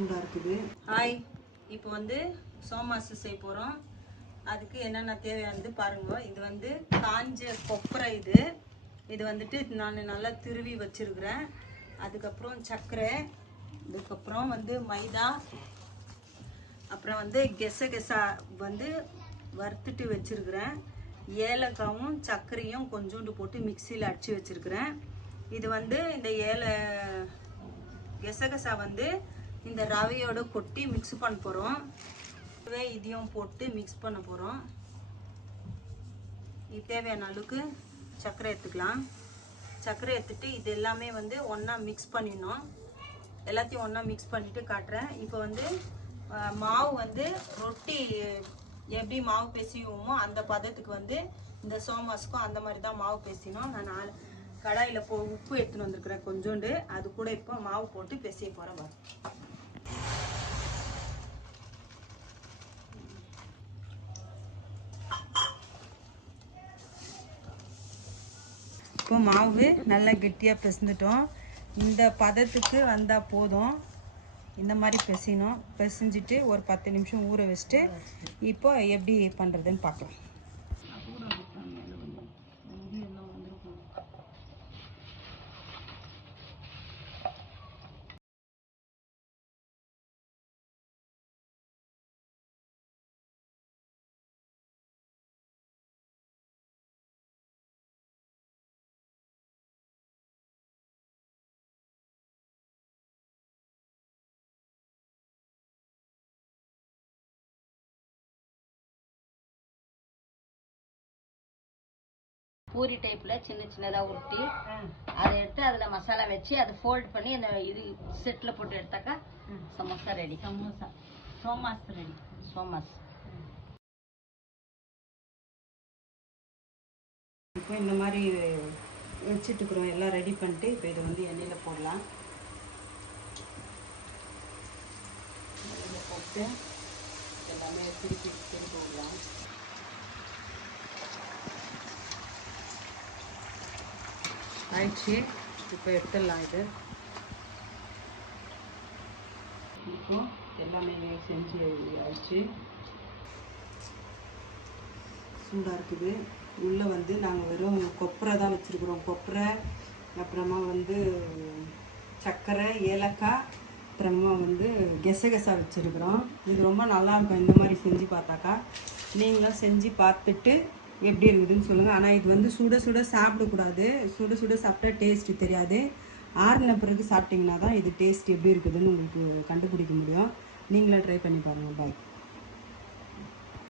சூடாக இருக்குது. ஹாய். இப்போ வந்து சோமாசு செய்ய போகிறோம் அதுக்கு என்னென்ன தேவையானது பாருங்கள் இது வந்து காஞ்ச கொப்பரை இது. இது வந்துட்டு நான் நல்லா திருவி வச்சுருக்குறேன். அதுக்கப்புறம் சர்க்கரை. இதுக்கப்புறம் வந்து மைதா. அப்புறம் வந்து கெச கெசா வந்து வறுத்துட்டு வச்சுருக்குறேன். ஏலக்காவும் சர்க்கரையும் கொஞ்சோண்டு போட்டு மிக்சியில் அடித்து வச்சிருக்கிறேன். இது வந்து இந்த ஏல கெசகசா வந்து இந்த ரவையோட கொட்டி மிக்ஸ் பண்ண போகிறோம் இதையும் போட்டு மிக்ஸ் பண்ண போகிறோம் இது தேவையான அளவுக்கு சர்க்கரை எடுத்துக்கலாம். சர்க்கரை எடுத்துட்டு இது எல்லாமே வந்து ஒன்றா மிக்ஸ் பண்ணிடணும். எல்லாத்தையும் ஒன்றா மிக்ஸ் பண்ணிவிட்டு காட்டுறேன். இப்போ வந்து மாவு வந்து ரொட்டி எப்படி மாவு பேசிவோமோ அந்த பதத்துக்கு வந்து இந்த சோமாஸுக்கும் அந்த மாதிரி தான் மாவு பேசினோம். நான் நாலு கடாயில் போ உப்பு எடுத்துன்னு வந்திருக்கிறேன் கொஞ்சோண்டு. அது கூட இப்போ மாவு போட்டு பேசிய போகிறேன் பாரு இப்போ மாவு நல்லா கெட்டியாக பிசைஞ்சிட்டோம். இந்த பதத்துக்கு வந்தால் போதும். இந்த மாதிரி பிசையணும். பிசைஞ்சிட்டு ஒரு பத்து நிமிஷம் ஊற வச்சுட்டு இப்போ எப்படி பண்ணுறதுன்னு பார்க்கலாம். பூரி டைப்ல சின்ன சின்னதா உருட்டி அதை எடுத்து அதுல மசாலா வச்சு அதை ஃபோல்ட் பண்ணி அந்த இது செட்ல போட்டு எடுத்தாக்கா சமோசா ரெடி சமோசா. சோமாஸ் ரெடி சோமாஸ். இப்போ இந்த மாதிரி வச்சுட்டு இருக்கிறோம் எல்லாம் ரெடி பண்ணிட்டு இப்போ இதை வந்து எண்ணெயில் போடலாம். எண்ணெயில் போட்டு எல்லாமே திருப்பி திருப்பி விடலாம் ஆயிடுச்சு. இப்போ எடுத்துடலாம் இது. இப்போ எல்லாமே செஞ்சு ஆயிடுச்சு. சூடாக இருக்குது. உள்ளே வந்து நாங்கள் வெறும் கொப்பரை தான் வச்சுருக்குறோம். கொப்பரை அப்புறமா வந்து சர்க்கரை ஏலக்காய் அப்புறமா வந்து கெசகெசா வச்சுருக்குறோம். இது ரொம்ப நல்லா இருக்கும். இந்த மாதிரி செஞ்சு பார்த்தாக்கா. நீங்களும் செஞ்சு பார்த்துட்டு எப்படி இருக்குதுன்னு சொல்லுங்கள் ஆனால் இது வந்து சுட சுட சாப்பிடக்கூடாது. சுட சுட சாப்பிட்டா டேஸ்ட்டு தெரியாது. ஆறின பிறகு சாப்பிட்டிங்கன்னா தான் இது டேஸ்ட் எப்படி இருக்குதுன்னு உங்களுக்கு கண்டுபிடிக்க முடியும். நீங்களே ட்ரை பண்ணி பாருங்கள் பாய்